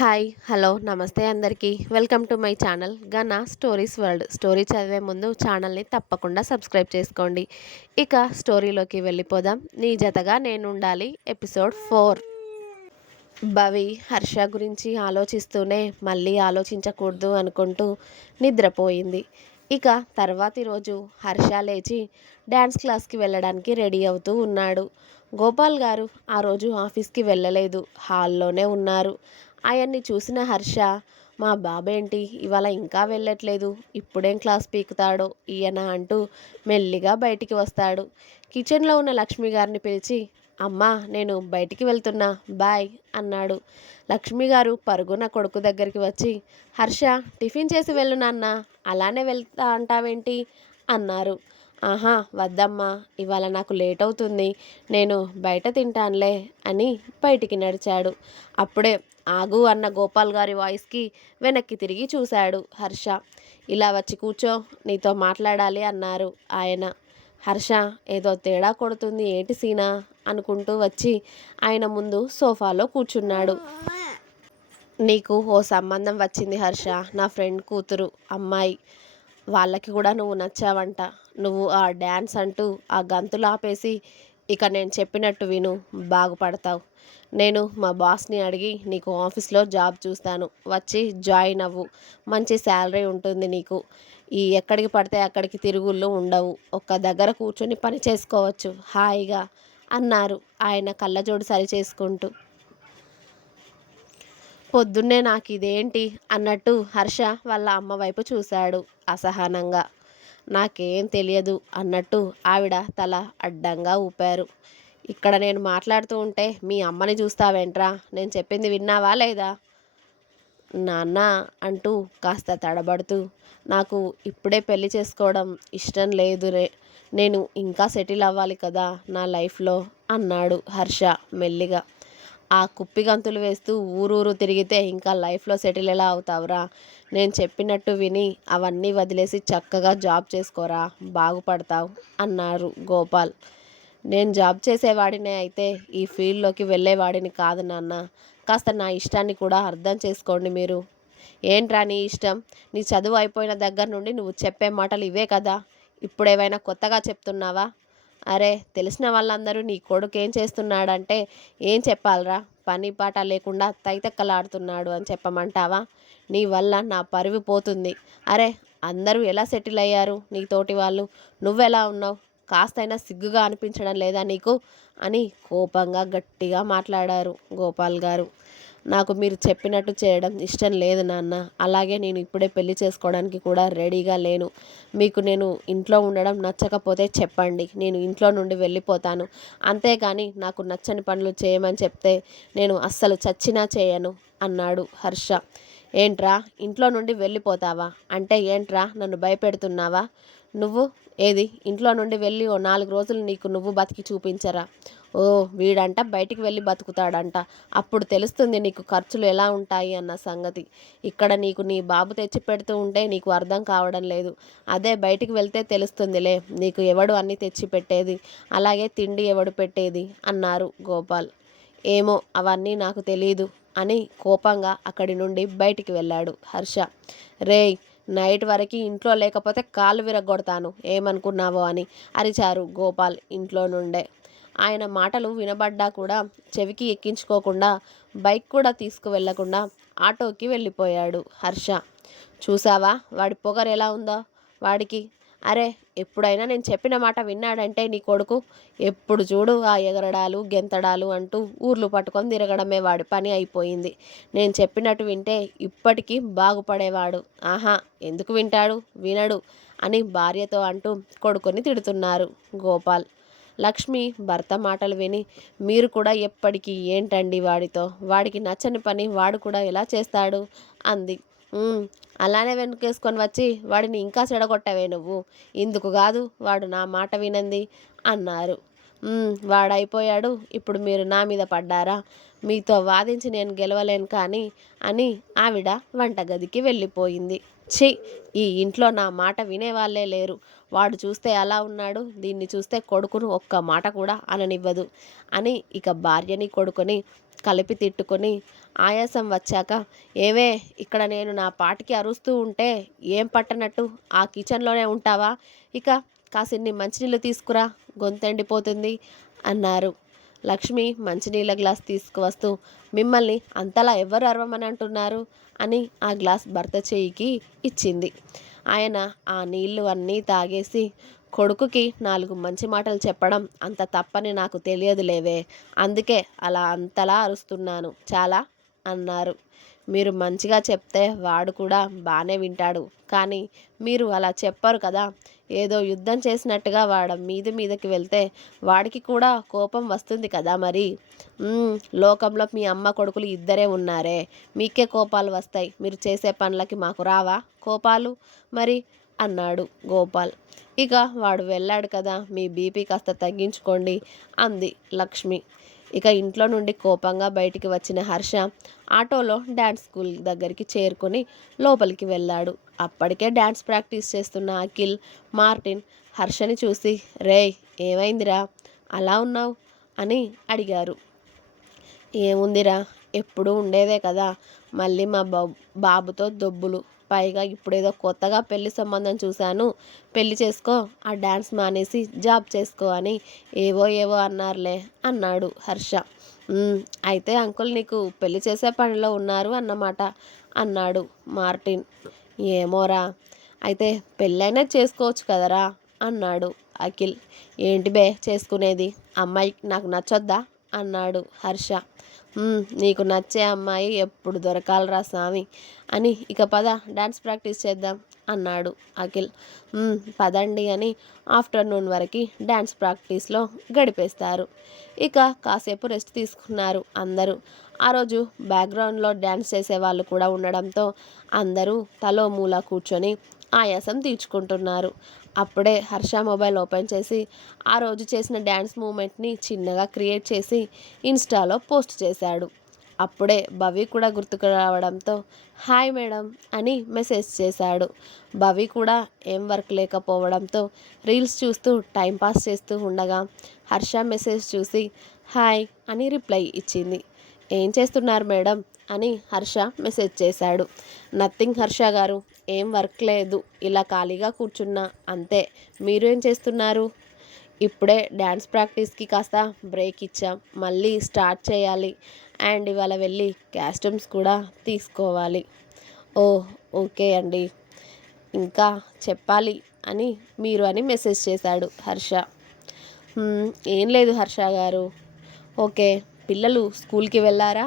Hi hello నమస్తే అందరికీ. Welcome to my channel Gana stories world. Story చదివే ముందు ఛానల్ని తప్పకుండా సబ్స్క్రైబ్ చేసుకోండి. ఇక స్టోరీలోకి వెళ్ళిపోదాం. నీ జతగా నేను ఉండాలి ఎపిసోడ్ ఫోర్. భవి హర్ష గురించి ఆలోచిస్తూనే మళ్ళీ ఆలోచించకూడదు అనుకుంటూ నిద్రపోయింది. ఇక తర్వాతి రోజు హర్ష లేచి డ్యాన్స్ క్లాస్కి వెళ్ళడానికి రెడీ అవుతూ ఉన్నాడు. గోపాల్ గారు ఆ రోజు ఆఫీస్కి వెళ్ళలేదు. హాల్లోనే ఉన్నారు. ఆయన్ని చూసిన హర్ష మా బాబేంటి? ఇవాళ ఇంకా వెళ్ళట్లేదు. ఇప్పుడేం క్లాస్ పీకుతాడో? ఈయన అంటూ మెల్లిగా బయటికి వస్తాడు. కిచెన్లో ఉన్న లక్ష్మి గారిని పిలిచి అమ్మా నేను బయటికి వెళ్తున్నా. బాయ్ అన్నాడు. లక్ష్మి గారు పరుగున కొడుకు దగ్గరికి వచ్చి హర్ష టిఫిన్ చేసి వెళ్ళు నాన్న. అలానే వెళ్తా అంటావేంటి? అన్నారు. ఆహా వద్దమ్మా ఇవాళ నాకు లేట్ అవుతుంది నేను బయట తింటానులే అని బయటికి నడిచాడు. అప్పుడే ఆగు అన్న గోపాల్ గారి వాయిస్కి వెనక్కి తిరిగి చూశాడు హర్ష. ఇలా వచ్చి కూర్చో నీతో మాట్లాడాలి అన్నారు ఆయన. హర్ష ఏదో తేడా కొడుతుంది ఏంటి సీనా? అనుకుంటూ వచ్చి ఆయన ముందు సోఫాలో కూర్చున్నాడు. నీకు ఓ సంబంధం వచ్చింది హర్ష నా ఫ్రెండ్ కూతురు అమ్మాయి. వాళ్ళకి కూడా నువ్వు నచ్చావంట. నువ్వు ఆ డ్యాన్స్ అంటూ ఆ గంతులు ఆపేసి ఇక నేను చెప్పినట్టు విను బాగుపడతావు. నేను మా బాస్ని అడిగి నీకు ఆఫీస్లో జాబ్ చూస్తాను. వచ్చి జాయిన్ అవ్వు. మంచి శాలరీ ఉంటుంది నీకు. ఈ ఎక్కడికి పడితే అక్కడికి తిరుగుళ్ళు ఉండవు. ఒక్క దగ్గర కూర్చొని పని చేసుకోవచ్చు. హాయిగా అన్నారు. ఆయన కళ్ళజోడు సరి చేసుకుంటూ. పొద్దున్నే నాకు ఇదేంటి అన్నట్టు హర్ష వాళ్ళ అమ్మ వైపు చూశాడు అసహనంగా. నాకేం తెలియదు అన్నట్టు ఆవిడ తల అడ్డంగా ఊపారు. ఇక్కడ నేను మాట్లాడుతూ ఉంటే మీ అమ్మని చూస్తావేంట్రా? నేను చెప్పింది విన్నావా లేదా? నాన్న అంటూ కాస్త తడబడుతూ నాకు ఇప్పుడే పెళ్ళి చేసుకోవడం ఇష్టం లేదురే నేను ఇంకా సెటిల్ అవ్వాలి కదా నా లైఫ్లో అన్నాడు హర్ష మెల్లిగా. ఆ కుప్పి గంతులు వేస్తూ ఊరూరు తిరిగితే ఇంకా లైఫ్లో సెటిల్ ఎలా అవుతావురా? నేను చెప్పినట్టు విని అవన్నీ వదిలేసి చక్కగా జాబ్ చేసుకోరా బాగుపడతావు అన్నారు గోపాల్. నేను జాబ్ చేసేవాడినే అయితే ఈ ఫీల్డ్లోకి వెళ్ళేవాడిని కాదు నాన్న. కాస్త నా ఇష్టాన్ని కూడా అర్థం చేసుకోండి మీరు. ఏంట్రా నీ ఇష్టం? నీ చదువు అయిపోయిన దగ్గర నుండి నువ్వు చెప్పే మాటలు ఇవే కదా? ఇప్పుడేమైనా కొత్తగా చెప్తున్నావా? అరే తెలిసిన వాళ్ళందరూ నీ కొడుకు ఏం చేస్తున్నాడంటే ఏం చెప్పాలరా? పని పాట లేకుండా తైతక్కలాడుతున్నాడు అని చెప్పమంటావా? నీ వల్ల నా పరువు పోతుంది. అరే అందరూ ఎలా సెటిల్ అయ్యారు నీ తోటి వాళ్ళు? నువ్వెలా ఉన్నావు? కాస్తైనా సిగ్గుగా అనిపించడం లేదా నీకు? అని కోపంగా గట్టిగా మాట్లాడారు గోపాల్ గారు. నాకు మీరు చెప్పినట్టు చేయడం ఇష్టం లేదు నాన్న. అలాగే నేను ఇప్పుడే పెళ్ళి చేసుకోవడానికి కూడా రెడీగా లేను. మీకు నేను ఇంట్లో ఉండడం నచ్చకపోతే చెప్పండి. నేను ఇంట్లో నుండి వెళ్ళిపోతాను. అంతేగాని నాకు నచ్చని పనులు చేయమని చెప్తే నేను అస్సలు చచ్చినా చేయను అన్నాడు హర్ష. ఏంట్రా ఇంట్లో నుండి వెళ్ళిపోతావా? అంటే ఏంట్రా నన్ను భయపెడుతున్నావా? నువ్వు? ఏది? ఇంట్లో నుండి వెళ్ళి ఓ నాలుగు రోజులు నీకు నువ్వు బతికి చూపించరా? ఓ వీడంట బయటికి వెళ్ళి బతుకుతాడంట. అప్పుడు తెలుస్తుంది నీకు ఖర్చులు ఎలా ఉంటాయి అన్న సంగతి. ఇక్కడ నీకు నీ బాబు తెచ్చి పెడుతూ ఉంటే నీకు అర్థం కావడం లేదు. అదే బయటికి వెళ్తే తెలుస్తుందిలే నీకు ఎవడు అన్ని తెచ్చి పెట్టేది? అలాగే తిండి ఎవడు పెట్టేది? అన్నారు గోపాల్. ఏమో అవన్నీ నాకు తెలియదు అని కోపంగా అక్కడి నుండి బయటికి వెళ్ళాడు హర్ష. రేయ్ నైట్ వరకు ఇంట్లో లేకపోతే కాలు విరగొడతాను ఏమనుకున్నావో అని అరిచారు గోపాల్ ఇంట్లో నుండే. ఆయన మాటలు వినబడ్డా కూడా చెవికి ఎక్కించుకోకుండా బైక్ కూడా తీసుకువెళ్ళకుండా ఆటోకి వెళ్ళిపోయాడు హర్ష. చూసావా? వాడి పొగరు ఎలా ఉందో? వాడికి అరే ఎప్పుడైనా నేను చెప్పిన మాట విన్నాడంటే నీ కొడుకు ఎప్పుడు చూడు ఆ ఎగరడాలు గెంతడాలు అంటూ ఊర్లు పట్టుకొని తిరగడమే వాడి పని అయిపోయింది. నేను చెప్పినట్టు వింటే ఇప్పటికీ బాగుపడేవాడు. ఆహా ఎందుకు వింటాడు? వినడు అని భార్యతో అంటూ కొడుకుని తిడుతున్నారు గోపాల్. లక్ష్మి భర్త మాటలు విని మీరు కూడా ఎప్పటికీ ఏంటండి వాడితో? వాడికి నచ్చని పని వాడు కూడా ఎలా చేస్తాడు? అంది. అలానే వెనుకేసుకొని వచ్చి వాడిని ఇంకా చెడగొట్టవే నువ్వు. ఇందుకు కాదు వాడు నా మాట వినంది అన్నారు. వాడైపోయాడు. ఇప్పుడు మీరు నా మీద పడ్డారా? మీతో వాదించి నేను గెలవలేను కానీ అని ఆవిడ వంటగదికి వెళ్ళిపోయింది. ఛీ ఈ ఇంట్లో నా మాట వినేవాళ్ళే లేరు. వాడు చూస్తే అలా ఉన్నాడు? దీన్ని చూస్తే కొడుకును ఒక్క మాట కూడా అననివ్వదు అని ఇక భార్యని కొడుకుని కలిపి తిట్టుకొని ఆయాసం వచ్చాక ఏవే ఇక్కడ నేను నా పాటికి అరుస్తూ ఉంటే ఏం పట్టనట్టు? ఆ కిచెన్లోనే ఉంటావా? ఇక కాసిన్ని మంచినీళ్ళు తీసుకురా గొంతెండిపోతుంది అన్నారు. లక్ష్మి మంచినీళ్ళ గ్లాస్ తీసుకువస్తూ మిమ్మల్ని అంతలా ఎవరు అరవమని అంటున్నారు? అని ఆ గ్లాస్ భర్త చేయికి ఇచ్చింది. ఆయన ఆ నీళ్ళు అన్నీ తాగేసి కొడుకుకి నాలుగు మంచి మాటలు చెప్పడం అంత తప్పని నాకు తెలియదు లేవే అందుకే అలా అంతలా అరుస్తున్నాను చాలా అన్నారు. మీరు మంచిగా చెప్తే వాడు కూడా బాగానే వింటాడు కానీ మీరు అలా చెప్పరు కదా ఏదో యుద్ధం చేసినట్టుగా వాడ మీది మీదకి వెళ్తే వాడికి కూడా కోపం వస్తుంది కదా మరి. లోకంలో మీ అమ్మ కొడుకులు ఇద్దరే ఉన్నారే. మీకే కోపాలు వస్తాయి. మీరు చేసే పనులకి మాకు రావా? కోపాలు? మరి అన్నాడు గోపాల్. ఇక వాడు వెళ్ళాడు కదా. మీ బీపీ కాస్త తగ్గించుకోండి అంది లక్ష్మి. ఇక ఇంట్లో నుండి కోపంగా బయటికి వచ్చిన హర్ష ఆటోలో డ్యాన్స్ స్కూల్ దగ్గరికి చేరుకొని లోపలికి వెళ్ళాడు. అప్పటికే డ్యాన్స్ ప్రాక్టీస్ చేస్తున్న అఖిల్ మార్టిన్ హర్షని చూసి రే ఏమైందిరా? అలా ఉన్నావు? అని అడిగారు. ఏముందిరా? ఎప్పుడూ ఉండేదే కదా. మళ్ళీ మా బాబు బాబుతో దొబ్బులు. పైగా ఇప్పుడేదో కొత్తగా పెళ్ళి సంబంధం చూశాను. పెళ్ళి చేసుకో ఆ డ్యాన్స్ మానేసి జాబ్ చేసుకో అని ఏవో ఏవో అన్నారులే అన్నాడు హర్ష. అయితే అంకుల్ నీకు పెళ్ళి చేసే పనిలో ఉన్నారు అన్నమాట అన్నాడు మార్టిన్. ఏమోరా. అయితే పెళ్ళైనా చేసుకోవచ్చు కదరా అన్నాడు అఖిల్. ఏంటి బే చేసుకునేది? అమ్మాయి నాకు నచ్చొద్దా? అన్నాడు హర్ష. నీకు నచ్చే అమ్మాయి ఎప్పుడు దొరకాలరా స్వామి అని ఇక పద డాన్స్ ప్రాక్టీస్ చేద్దాం అన్నాడు అఖిల్. పదండి అని ఆఫ్టర్నూన్ వరకు డ్యాన్స్ ప్రాక్టీస్లో గడిపేస్తారు. ఇక కాసేపు రెస్ట్ తీసుకున్నారు అందరూ. ఆ రోజు బ్యాక్గ్రౌండ్లో డ్యాన్స్ చేసే వాళ్ళు కూడా ఉండడంతో అందరూ తలో మూల కూర్చొని ఆయాసం తీర్చుకుంటున్నారు. అప్పుడే హర్ష మొబైల్ ఓపెన్ చేసి ఆ రోజు చేసిన డ్యాన్స్ మూమెంట్ని చిన్నగా క్రియేట్ చేసి ఇన్స్టాలో పోస్ట్ చేశాడు. అప్పుడే భవి కూడా గుర్తుకు రావడంతో హాయ్ మేడం అని మెసేజ్ చేశాడు. భవి కూడా ఏం వర్క్ లేకపోవడంతో రీల్స్ చూస్తూ టైంపాస్ చేస్తూ ఉండగా హర్ష మెసేజ్ చూసి హాయ్ అని రిప్లై ఇచ్చింది. ఏం చేస్తున్నారు మేడం? అని హర్ష మెసేజ్ చేశాడు. నథింగ్ హర్ష గారు ఏం వర్క్ లేదు. ఇలా ఖాళీగా కూర్చున్నా అంతే. మీరు ఏం చేస్తున్నారు? ఇప్పుడే డ్యాన్స్ ప్రాక్టీస్కి కాస్త బ్రేక్ ఇచ్చాం. మళ్ళీ స్టార్ట్ చేయాలి. అండ్ ఇవాళ వెళ్ళి కాస్ట్యూమ్స్ కూడా తీసుకోవాలి. ఓ ఓకే అండి. ఇంకా చెప్పాలి అని మీరు అని మెసేజ్ చేశాడు హర్ష. ఏం లేదు హర్ష గారు. ఓకే. పిల్లలు స్కూల్కి వెళ్ళారా?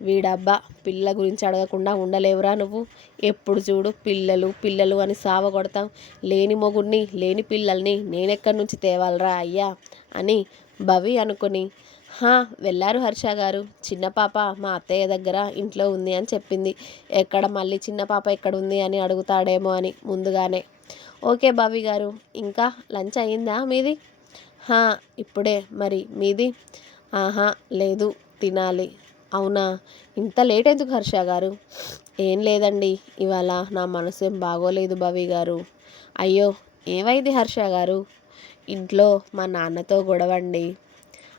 వీడబ్బా పిల్ల గురించి అడగకుండా ఉండలేవురా నువ్వు. ఎప్పుడు చూడు పిల్లలు పిల్లలు అని సావ కొడతాం. లేని మొగుడిని లేని పిల్లల్ని నేనెక్కడి నుంచి తేవాలరా అయ్యా? అని భవి అనుకుని హా వెళ్ళారు హర్ష గారు. చిన్న పాప మా అత్తయ్య దగ్గర ఇంట్లో ఉంది అని చెప్పింది. ఎక్కడ మళ్ళీ చిన్న పాప ఎక్కడ ఉంది అని అడుగుతాడేమో అని ముందుగానే. ఓకే భవి గారు ఇంకా లంచ్ అయ్యిందా మీది? హా ఇప్పుడే మరి మీది? ఆహా లేదు తినాలి. అవునా? ఇంత లేట్ ఎందుకు హర్ష గారు? ఏం లేదండి ఇవాళ నా మనసు ఏం బాగోలేదు భవి గారు. అయ్యో ఏమైంది హర్ష గారు? ఇంట్లో మా నాన్నతో గొడవండి.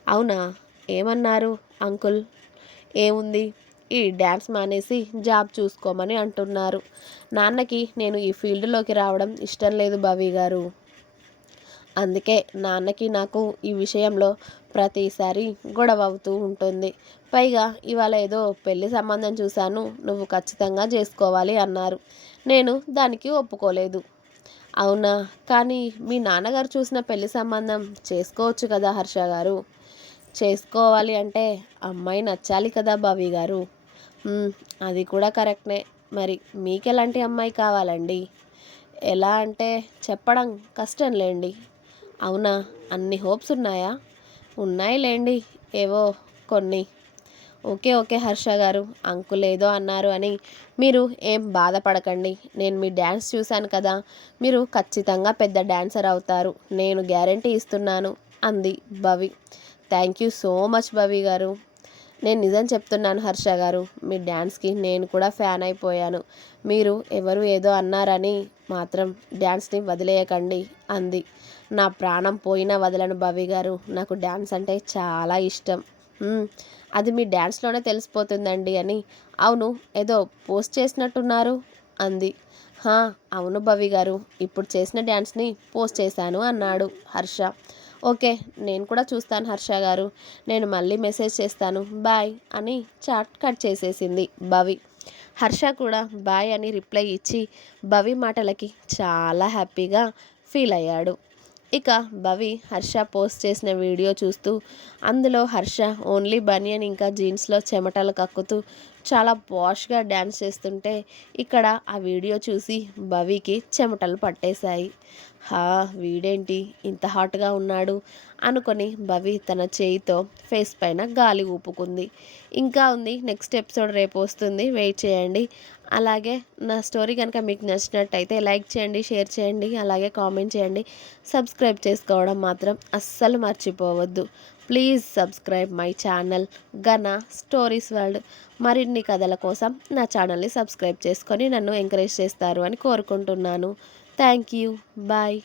అవునా? ఏమన్నారు అంకుల్? ఏముంది? ఈ డ్యాన్స్ మానేసి జాబ్ చూసుకోమని అంటున్నారు. నాన్నకి నేను ఈ ఫీల్డ్లోకి రావడం ఇష్టం లేదు భవి గారు. అందుకే నాన్నకి నాకు ఈ విషయంలో ప్రతిసారి గొడవ అవుతూ ఉంటుంది. పైగా ఇవాళ ఏదో పెళ్ళి సంబంధం చూశాను నువ్వు ఖచ్చితంగా చేసుకోవాలి అన్నారు. నేను దానికి ఒప్పుకోలేదు. అవునా? కానీ మీ నాన్నగారు చూసిన పెళ్ళి సంబంధం చేసుకోవచ్చు కదా హర్ష గారు? చేసుకోవాలి అంటే అమ్మాయి నచ్చాలి కదా బావి గారు? అది కూడా కరెక్ట్నే. మరి మీకు ఎలాంటి అమ్మాయి కావాలండి? ఎలా అంటే చెప్పడం కష్టం లేండి. అవునా? అన్ని హోప్స్ ఉన్నాయా? ఉన్నాయి లేండి ఏవో కొన్ని. ఓకే ఓకే హర్ష గారు. అంకుల్ ఏదో అన్నారు అని మీరు ఏం బాధపడకండి. నేను మీ డ్యాన్స్ చూశాను కదా. మీరు ఖచ్చితంగా పెద్ద డ్యాన్సర్ అవుతారు. నేను గ్యారంటీ ఇస్తున్నాను అంది Bhavi. Thank you so much Bhavi garu. నేను నిజం చెప్తున్నాను హర్ష గారు. మీ డ్యాన్స్కి నేను కూడా ఫ్యాన్ అయిపోయాను. మీరు ఎవరు ఏదో అన్నారని మాత్రం డ్యాన్స్ని వదిలేయకండి అంది. నా ప్రాణం పోయినా వదలను భవి గారు. నాకు డ్యాన్స్ అంటే చాలా ఇష్టం. అది మీ డ్యాన్స్లోనే తెలిసిపోతుందండి అని. అవును ఏదో పోస్ట్ చేసినట్టున్నారు అంది. అవును భవి గారు. ఇప్పుడు చేసిన డ్యాన్స్ని పోస్ట్ చేశాను అన్నాడు హర్ష. ఓకే నేను కూడా చూస్తాను హర్ష గారు. నేను మళ్ళీ మెసేజ్ చేస్తాను. బాయ్ అని చాట్ కట్ చేసేసింది భవి. హర్ష కూడా బాయ్ అని రిప్లై ఇచ్చి భవి మాటలకి చాలా హ్యాపీగా ఫీల్ అయ్యాడు. ఇక భవి హర్ష పోస్ట్ చేసిన వీడియో చూస్తూ అందులో హర్ష ఓన్లీ బనియన్ ఇంకా జీన్స్లో చెమటలు కక్కుతూ చాలా పాష్గా డ్యాన్స్ చేస్తుంటే ఇక్కడ ఆ వీడియో చూసి భవికి చెమటలు పట్టేశాయి. హా వీడేంటి? ఇంత హాట్గా ఉన్నాడు అనుకొని భవి తన చేయితో ఫేస్ పైన గాలి ఊపుకుంది. ఇంకా ఉంది నెక్స్ట్ ఎపిసోడ్ రేపు వస్తుంది. వెయిట్ చేయండి. అలాగే నా స్టోరీ కనుక మీకు నచ్చినట్టయితే లైక్ చేయండి షేర్ చేయండి అలాగే కామెంట్ చేయండి. సబ్స్క్రైబ్ చేసుకోవడం మాత్రం అస్సలు మర్చిపోవద్దు. Please subscribe my channel Gana stories world. మరిన్ని కథల కోసం నా ఛానల్ని సబ్స్క్రైబ్ చేసుకొని నన్ను ఎంకరేజ్ చేస్తారు అని కోరుకుంటున్నాను. Thank you. బాయ్.